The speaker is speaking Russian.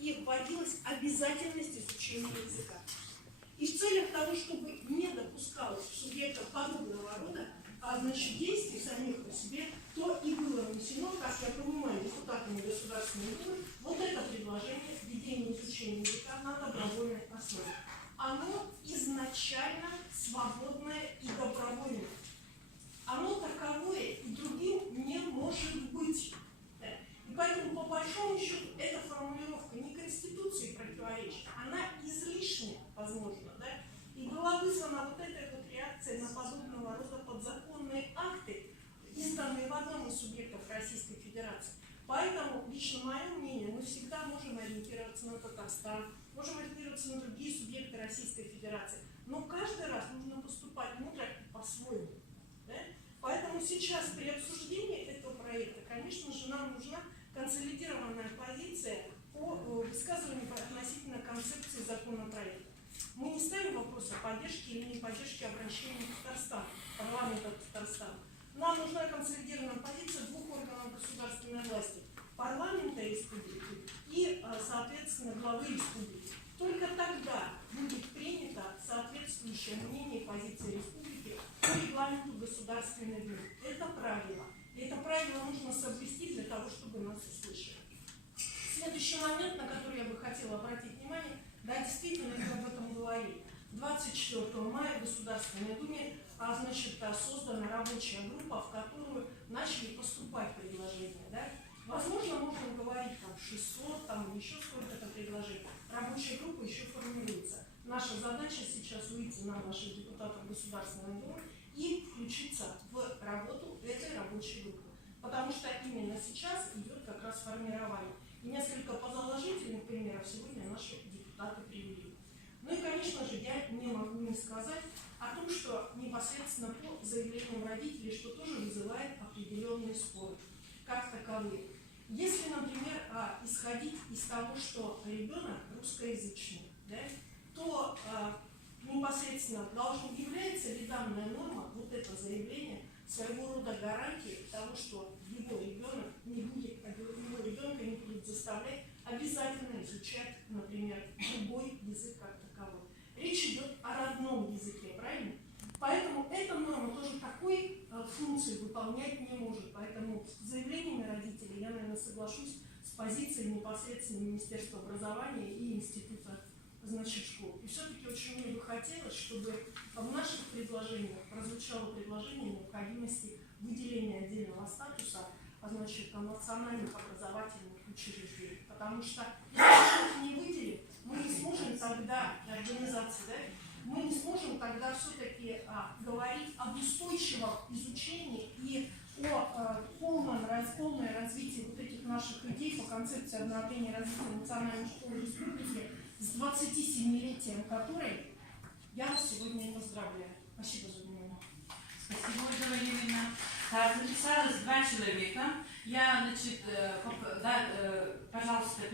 и вводилась обязательность изучения языка. И в целях того, чтобы не допускалось в субъектах подобного рода, действий самих по себе, то и было внесено, как я понимаю, депутатами Государственной Думы, вот это предложение введения изучения языка на добровольной основе. Оно изначально свободное и добровольное. Оно таковое и другим не может быть. Да. И поэтому, по большому счету, эта формулировка не Конституции противоречит, она излишняя, возможно, да? И была вызвана вот эта вот реакция на подобного рода подзаконные акты, изданные в одном из субъектов Российской Федерации. Поэтому, лично мое мнение, мы всегда можем ориентироваться на Татарстан, можем ориентироваться на другие субъекты Российской Федерации, но каждый раз нужно поступать мудро и по-своему. Да? Поэтому сейчас при обсуждении этого проекта, конечно же, нам нужна консолидированная позиция по высказыванию относительно концепции законопроекта. Мы не ставим вопрос о поддержке или не поддержке обращения к Татарстану, парламента Татарстана. Нам нужна консолидированная позиция двух органов государственной власти – парламента республики и, соответственно, главы республики. Только тогда будет принято соответствующее мнение и позиция республики по регламенту Государственной Думы. Это правило. И это правило нужно соблюсти для того, чтобы нас услышали. Следующий момент, на который я бы хотела обратить внимание, да, действительно, мы об этом говорили. 24 мая в Государственной Думе создана рабочая группа, в которую начали поступать предложения. Да? Возможно, можно говорить там 600, там еще сколько-то предложений. Рабочая группа еще формируется. Наша задача сейчас выйти на наших депутатов Государственной Думы и включиться в работу этой рабочей группы. Потому что именно сейчас идет как раз формирование. И несколько положительных примеров сегодня наши депутаты привели. Ну и, конечно же, я не могу не сказать о том, что непосредственно по заявлениям родителей, что тоже вызывает определенные споры, как таковые. Если, например, исходить из того, что ребенок русскоязычный, да, то непосредственно является ли данная норма, вот это заявление, своего рода гарантией того, что его ребенка не будет заставлять обязательно изучать, например, другой язык как таковой. Речь идет о родном языке, правильно? Поэтому эта норма тоже такой функции выполнять не может. Поэтому с заявлениями родителей я, наверное, соглашусь с позицией непосредственно Министерства образования и Института школ. И все-таки очень мне бы хотелось, чтобы в наших предложениях прозвучало предложение необходимости выделения отдельного статуса национальных образовательных учреждений. Потому что если мы их не выделим, мы не сможем тогда, организации, да, мы не сможем тогда все-таки говорить об устойчивом изучении и о полном развитии вот этих наших идей по концепции обновления развития национальной школы республики с 27-летием которой я вас сегодня поздравляю. Спасибо за внимание. Спасибо, Ольга Валерьевна. Так, записалось 2 человека. Я, пожалуйста,